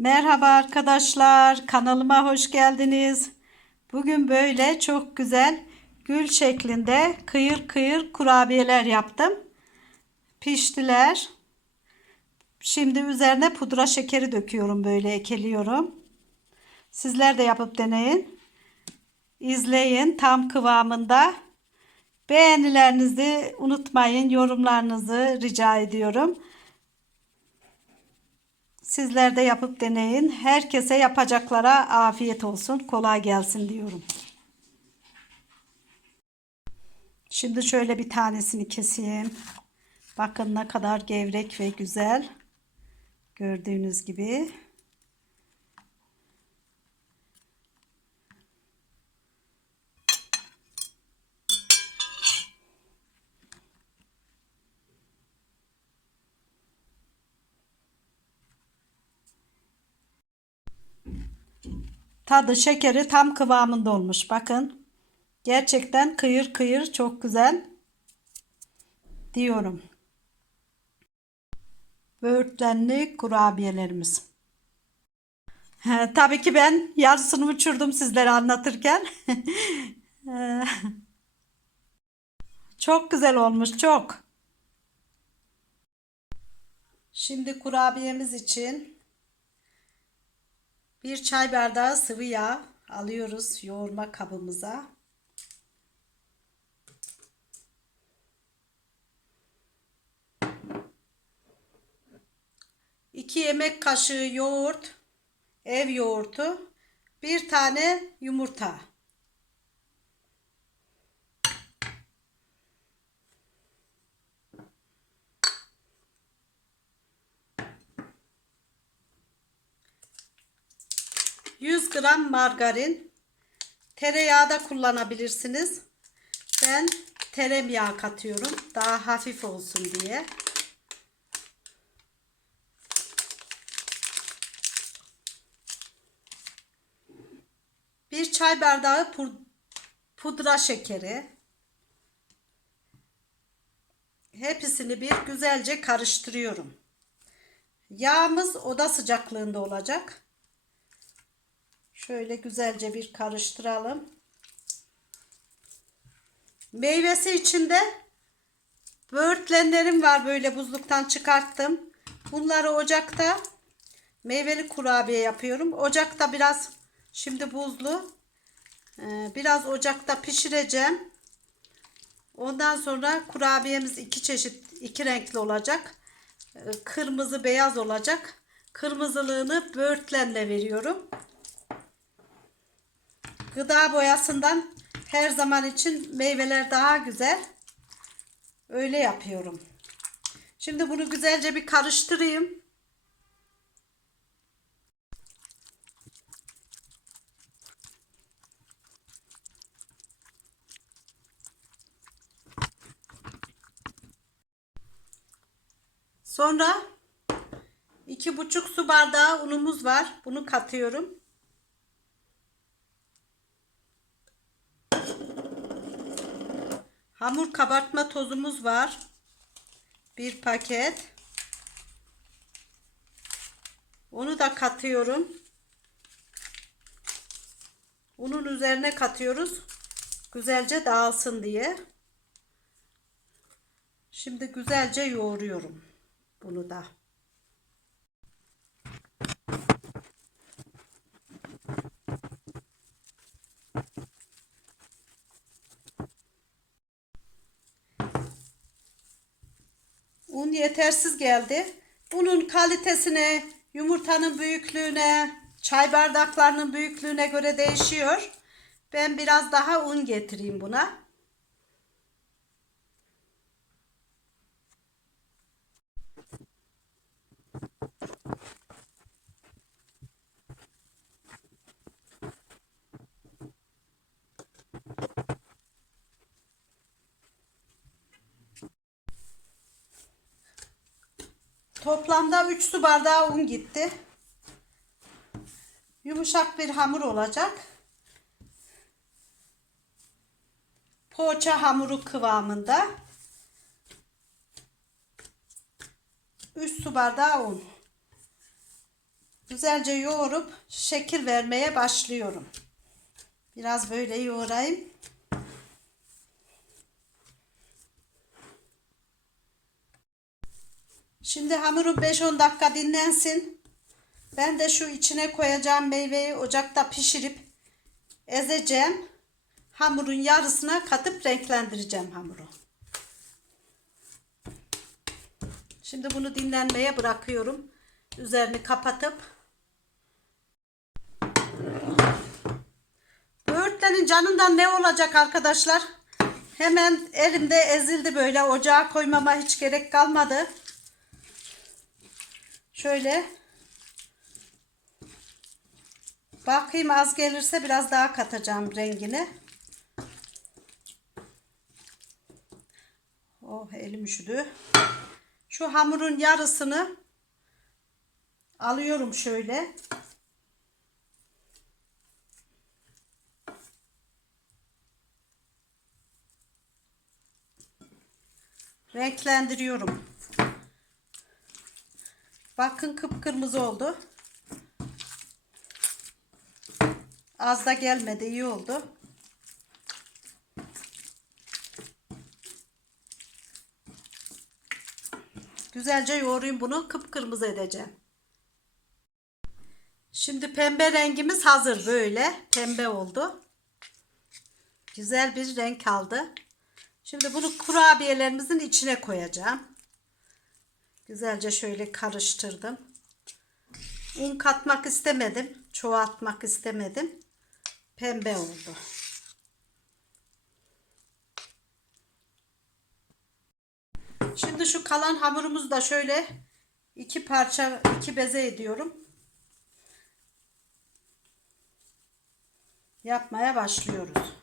Merhaba arkadaşlar, kanalıma hoş geldiniz. Bugün böyle çok güzel gül şeklinde kıyır kıyır kurabiyeler yaptım. Piştiler. Şimdi üzerine pudra şekeri döküyorum böyle ekeliyorum. Sizler de yapıp deneyin. İzleyin tam kıvamında. Beğenilerinizi unutmayın, yorumlarınızı rica ediyorum. Sizler de yapıp deneyin. Herkese yapacaklara afiyet olsun. Kolay gelsin diyorum. Şimdi şöyle bir tanesini keseyim. Bakın ne kadar gevrek ve güzel. Gördüğünüz gibi. Tadı şekeri tam kıvamında olmuş. Bakın. Gerçekten kıyır kıyır çok güzel diyorum. Böğürtlenli kurabiyelerimiz. He, Tabii ki ben yarısını uçurdum sizlere anlatırken. Çok güzel olmuş çok. Şimdi kurabiyemiz için bir çay bardağı sıvı yağ alıyoruz yoğurma kabımıza. İki yemek kaşığı yoğurt, ev yoğurtu, bir tane yumurta. Yüz gram margarin, tereyağı da kullanabilirsiniz. Ben tereyağı katıyorum daha hafif olsun diye. Bir çay bardağı pu- pudra şekeri. Hepsini bir güzelce karıştırıyorum. Yağımız oda sıcaklığında olacak. Şöyle güzelce bir karıştıralım. Meyvesi içinde böğürtlenlerim var böyle buzluktan çıkarttım. Bunları ocakta meyveli kurabiye yapıyorum. Ocakta biraz şimdi buzlu. Ee, Biraz ocakta pişireceğim. Ondan sonra kurabiyemiz iki çeşit, iki renkli olacak. Ee, Kırmızı, beyaz olacak. Kırmızılığını böğürtlenle veriyorum. Gıda boyasından her zaman için meyveler daha güzel. Öyle yapıyorum. Şimdi bunu güzelce bir karıştırayım. Sonra iki buçuk su bardağı unumuz var. Bunu katıyorum. Hamur kabartma tozumuz var. Bir paket. Onu da katıyorum. Unun üzerine katıyoruz. Güzelce dağılsın diye. Şimdi güzelce yoğuruyorum bunu da. Un yetersiz geldi. Bunun kalitesine, yumurtanın büyüklüğüne, çay bardaklarının büyüklüğüne göre değişiyor. Ben biraz daha un getireyim buna. Toplamda 3 su bardağı un gitti. Yumuşak bir hamur olacak. Poğaça hamuru kıvamında. 3 su bardağı un. Güzelce yoğurup şekil vermeye başlıyorum. Biraz böyle yoğurayım. Şimdi hamurum 5-10 dakika dinlensin. Ben de şu içine koyacağım meyveyi ocakta pişirip ezeceğim. Hamurun yarısına katıp renklendireceğim hamuru. Şimdi bunu dinlenmeye bırakıyorum. Üzerini kapatıp Böğürtlerin canından ne olacak arkadaşlar? Hemen elimde ezildi böyle. Ocağa koymama hiç gerek kalmadı. Şöyle. Bakayım az gelirse biraz daha katacağım rengini. Oh elim üşüdü. Şu hamurun yarısını alıyorum şöyle. renklendiriyorum. Bakın kıpkırmızı oldu. Az da gelmedi, iyi oldu. Güzelce yoğurayım bunu, kıpkırmızı edeceğim. Şimdi pembe rengimiz hazır böyle. Pembe oldu. Güzel bir renk aldı. Şimdi bunu kurabiyelerimizin içine koyacağım. Güzelce şöyle karıştırdım. Un katmak istemedim. Çoğaltmak istemedim. Pembe oldu. Şimdi şu kalan hamurumuzu da şöyle iki parça, iki beze ediyorum. Yapmaya başlıyoruz.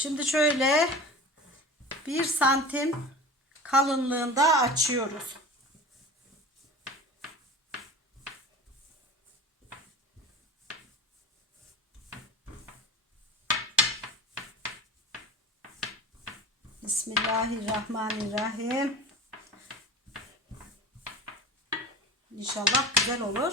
Şimdi şöyle bir santim kalınlığında açıyoruz. Bismillahirrahmanirrahim. İnşallah güzel olur.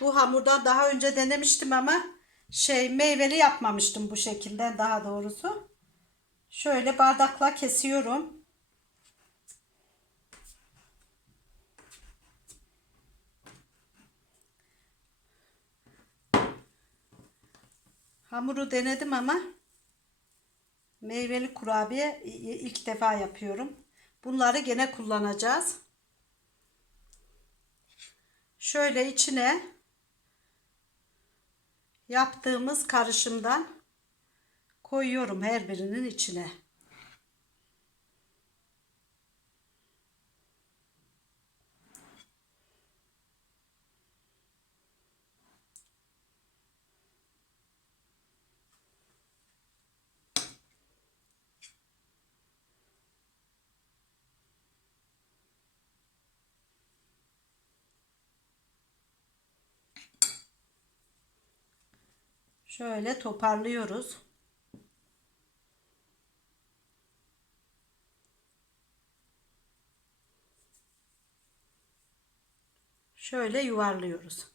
Bu hamurdan daha önce denemiştim ama şey meyveli yapmamıştım bu şekilde daha doğrusu. Şöyle bardakla kesiyorum. Hamuru denedim ama meyveli kurabiye ilk defa yapıyorum. Bunları gene kullanacağız. Şöyle içine yaptığımız karışımdan koyuyorum her birinin içine. Şöyle toparlıyoruz. Şöyle yuvarlıyoruz.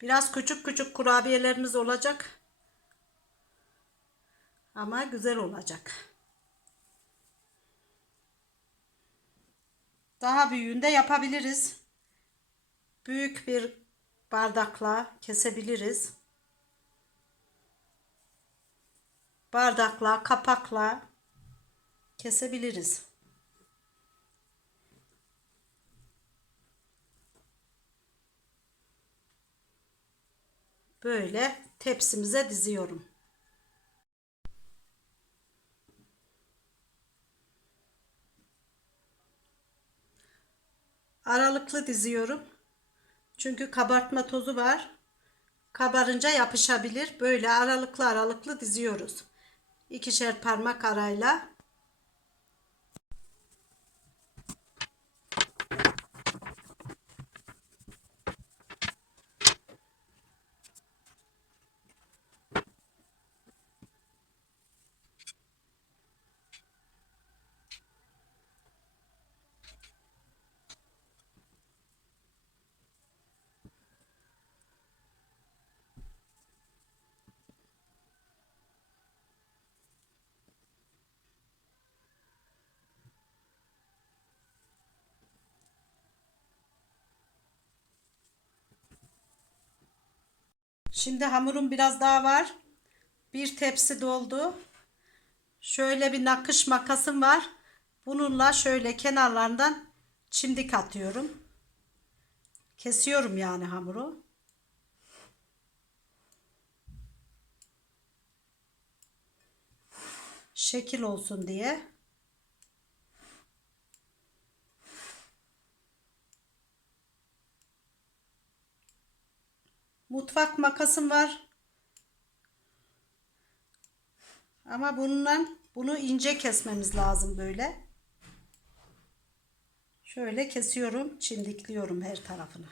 Biraz küçük küçük kurabiyelerimiz olacak. Ama güzel olacak. Daha büyüğünde yapabiliriz. Büyük bir bardakla kesebiliriz. Bardakla, kapakla kesebiliriz. Böyle tepsimize diziyorum. Aralıklı diziyorum. Çünkü kabartma tozu var. Kabarınca yapışabilir. Böyle aralıklı aralıklı diziyoruz. İkişer parmak arayla. Şimdi hamurum biraz daha var. Bir tepsi doldu. Şöyle bir nakış makasım var. Bununla şöyle kenarlarından çimdik atıyorum. Kesiyorum yani hamuru. Şekil olsun diye. Mutfak makasım var. Ama bununla bunu ince kesmemiz lazım böyle. Şöyle kesiyorum, çimdikliyorum her tarafını.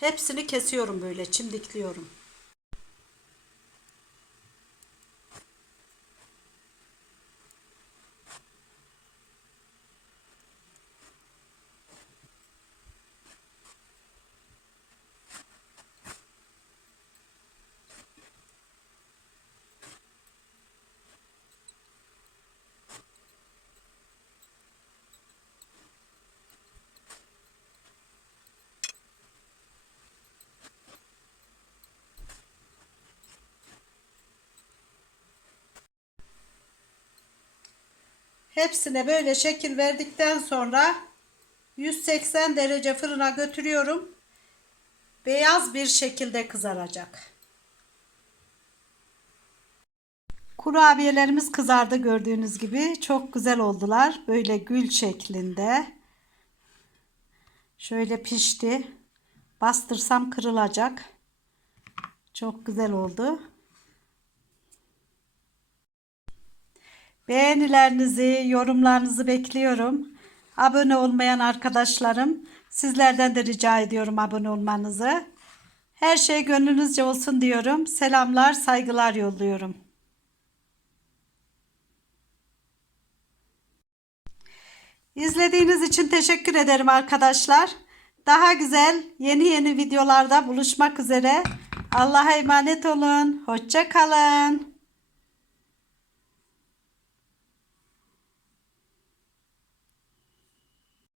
Hepsini kesiyorum böyle, çimdikliyorum. Hepsine böyle şekil verdikten sonra 180 derece fırına götürüyorum. Beyaz bir şekilde kızaracak. Kurabiyelerimiz kızardı gördüğünüz gibi. Çok güzel oldular. Böyle gül şeklinde. Şöyle pişti. Bastırsam kırılacak. Çok güzel oldu. Beğenilerinizi, yorumlarınızı bekliyorum. Abone olmayan arkadaşlarım, sizlerden de rica ediyorum abone olmanızı. Her şey gönlünüzce olsun diyorum. Selamlar, saygılar yolluyorum. İzlediğiniz için teşekkür ederim arkadaşlar. Daha güzel yeni yeni videolarda buluşmak üzere. Allah'a emanet olun. Hoşça kalın.